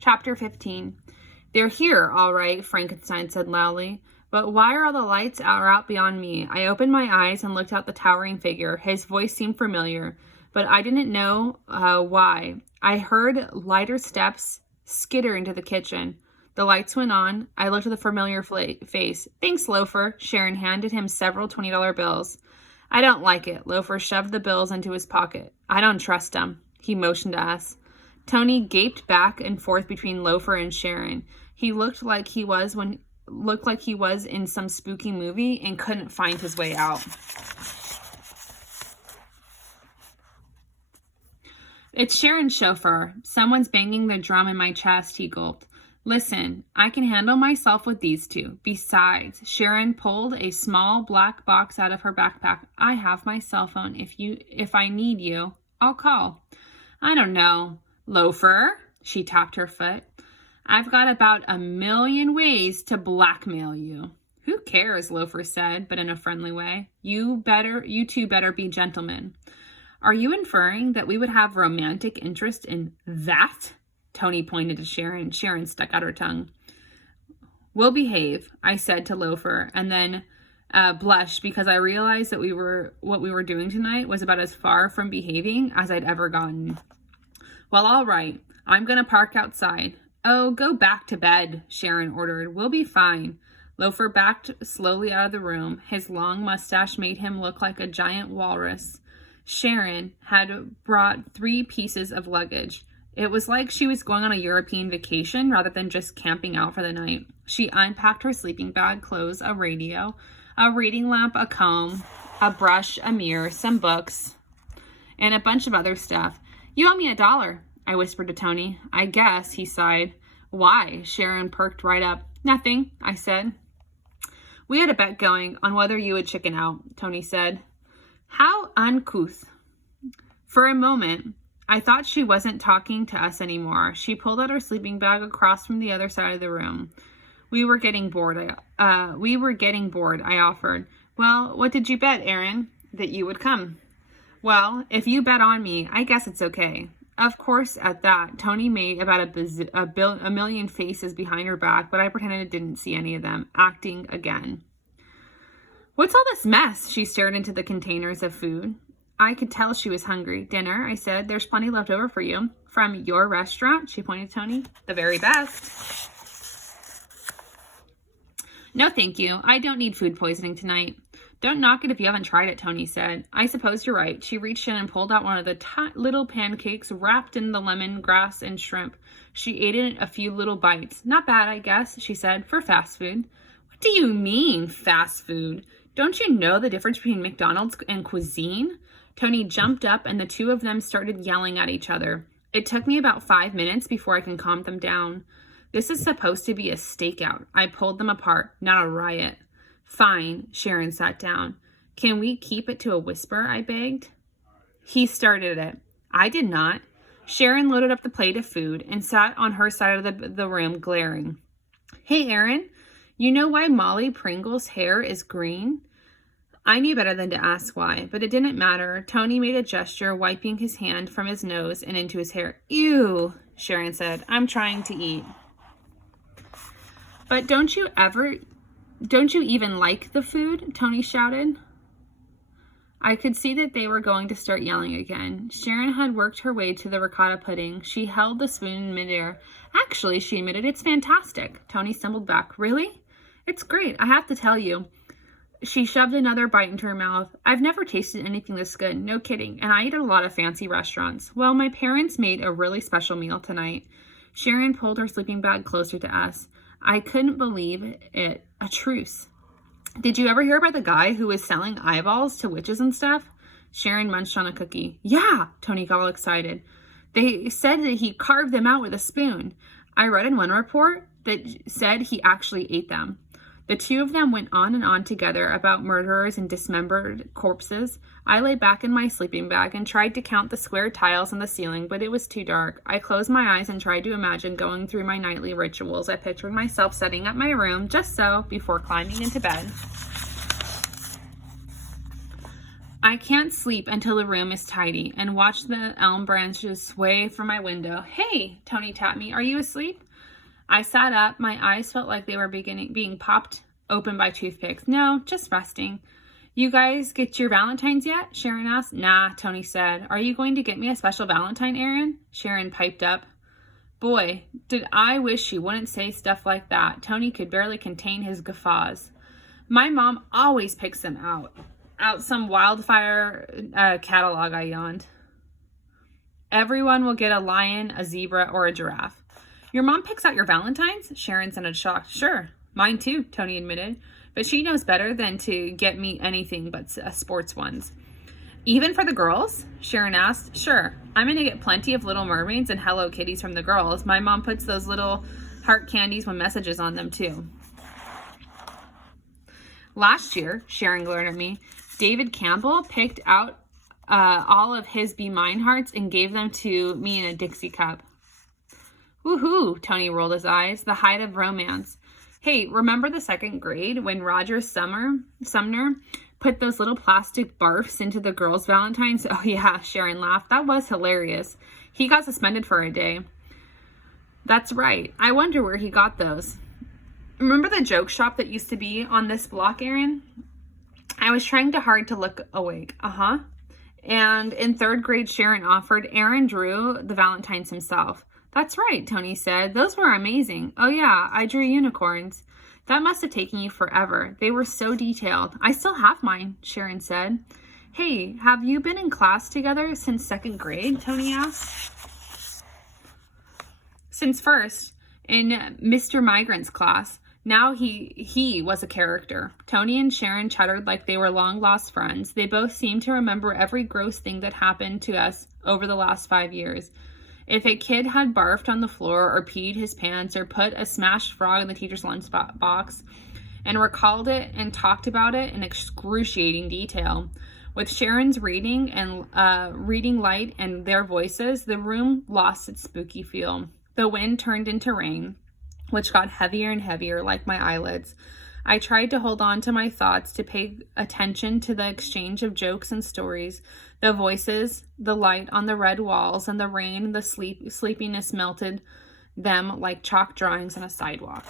Chapter 15. They're here, all right, Frankenstein said loudly. But why are all the lights out beyond me? I opened my eyes and looked at the towering figure. His voice seemed familiar, but I didn't know why. I heard lighter steps skitter into the kitchen. The lights went on. I looked at the familiar face. Thanks, Loafer. Sharon handed him several $20 bills. I don't like it. Loafer shoved the bills into his pocket. I don't trust him. He motioned to us. Tony gaped back and forth between Loafer and Sharon. He looked like he was in some spooky movie and couldn't find his way out. It's Sharon's chauffeur. Someone's banging the drum in my chest, he gulped. Listen, I can handle myself with these two. Besides, Sharon pulled a small black box out of her backpack. I have my cell phone. If I need you, I'll call. I don't know. Loafer, she tapped her foot. I've got about 1 million ways to blackmail you. Who cares, Loafer said, but in a friendly way. You two better be gentlemen. Are you inferring that we would have romantic interest in that? Tony pointed to Sharon. Sharon stuck out her tongue. We'll behave, I said to Loafer, and then blushed because I realized that what we were doing tonight was about as far from behaving as I'd ever gotten. Well, all right. I'm going to park outside. Oh, go back to bed, Sharon ordered. We'll be fine. Loafer backed slowly out of the room. His long mustache made him look like a giant walrus. Sharon had brought 3 pieces of luggage. It was like she was going on a European vacation rather than just camping out for the night. She unpacked her sleeping bag, clothes, a radio, a reading lamp, a comb, a brush, a mirror, some books, and a bunch of other stuff. You owe me $1, I whispered to Tony. I guess, he sighed. Why? Sharon perked right up. Nothing, I said. We had a bet going on whether you would chicken out, Tony said. How uncouth. For a moment, I thought she wasn't talking to us anymore. She pulled out her sleeping bag across from the other side of the room. We were getting bored, I offered. Well, what did you bet, Aaron? That you would come. Well, if you bet on me, I guess it's okay. Of course, at that, Tony made about a million faces behind her back, but I pretended I didn't see any of them, acting again. What's all this mess? She stared into the containers of food. I could tell she was hungry. Dinner, I said. There's plenty left over for you. From your restaurant, she pointed to Tony. The very best. No, thank you. I don't need food poisoning tonight. Don't knock it if you haven't tried it, Tony said. I suppose you're right. She reached in and pulled out one of the little pancakes wrapped in the lemongrass and shrimp. She ate it a few little bites. Not bad, I guess, she said, for fast food. What do you mean, fast food? Don't you know the difference between McDonald's and cuisine? Tony jumped up and the two of them started yelling at each other. It took me about 5 minutes before I can calm them down. This is supposed to be a stakeout. I pulled them apart, not a riot. Fine, Sharon sat down. Can we keep it to a whisper, I begged. He started it. I did not. Sharon loaded up the plate of food and sat on her side of the room, glaring. Hey, Aaron, you know why Molly Pringle's hair is green? I knew better than to ask why, but it didn't matter. Tony made a gesture, wiping his hand from his nose and into his hair. Ew, Sharon said. I'm trying to eat. But don't you even like the food? Tony shouted. I could see that they were going to start yelling again. Sharon had worked her way to the ricotta pudding. She held the spoon in midair. Actually, she admitted, it's fantastic. Tony stumbled back. Really? It's great. I have to tell you. She shoved another bite into her mouth. I've never tasted anything this good. No kidding. And I eat at a lot of fancy restaurants. Well, my parents made a really special meal tonight. Sharon pulled her sleeping bag closer to us. I couldn't believe it. A truce. Did you ever hear about the guy who was selling eyeballs to witches and stuff? Sharon munched on a cookie. Yeah, Tony got all excited. They said that he carved them out with a spoon. I read in one report that said he actually ate them. The two of them went on and on together about murderers and dismembered corpses. I lay back in my sleeping bag and tried to count the square tiles on the ceiling, but it was too dark. I closed my eyes and tried to imagine going through my nightly rituals. I pictured myself setting up my room just so before climbing into bed. I can't sleep until the room is tidy and watch the elm branches sway from my window. Hey, Tony tapped me. Are you asleep? I sat up. My eyes felt like they were being popped open by toothpicks. No, just resting. You guys get your Valentines yet? Sharon asked. Nah, Tony said. Are you going to get me a special Valentine, Aaron? Sharon piped up. Boy, did I wish she wouldn't say stuff like that. Tony could barely contain his guffaws. My mom always picks them out some wildfire catalog, I yawned. Everyone will get a lion, a zebra, or a giraffe. Your mom picks out your Valentines? Sharon sounded shocked. Sure, mine too, Tony admitted. But she knows better than to get me anything but sports ones. Even for the girls? Sharon asked. Sure, I'm going to get plenty of Little Mermaids and Hello Kitties from the girls. My mom puts those little heart candies with messages on them too. Last year, Sharon glared at me, David Campbell picked out all of his Be Mine hearts and gave them to me in a Dixie cup. Woohoo, Tony rolled his eyes, the height of romance. Hey, remember the second grade when Roger Sumner put those little plastic barfs into the girls' Valentines? Oh yeah, Sharon laughed. That was hilarious. He got suspended for a day. That's right. I wonder where he got those. Remember the joke shop that used to be on this block, Aaron? I was trying hard to look awake. Uh-huh. And in third grade, Sharon offered. Aaron drew the Valentines himself. That's right, Tony said. Those were amazing. Oh yeah, I drew unicorns. That must have taken you forever. They were so detailed. I still have mine, Sharon said. Hey, have you been in class together since second grade? Tony asked. Since first, in Mr. Migrant's class. Now he was a character. Tony and Sharon chattered like they were long-lost friends. They both seemed to remember every gross thing that happened to us over the last 5 years. If a kid had barfed on the floor or peed his pants or put a smashed frog in the teacher's lunch box and recalled it and talked about it in excruciating detail. With Sharon's reading light and their voices, the room lost its spooky feel. The wind turned into rain, which got heavier and heavier like my eyelids. I tried to hold on to my thoughts, to pay attention to the exchange of jokes and stories, the voices, the light on the red walls, and the rain and the sleepiness melted them like chalk drawings on a sidewalk.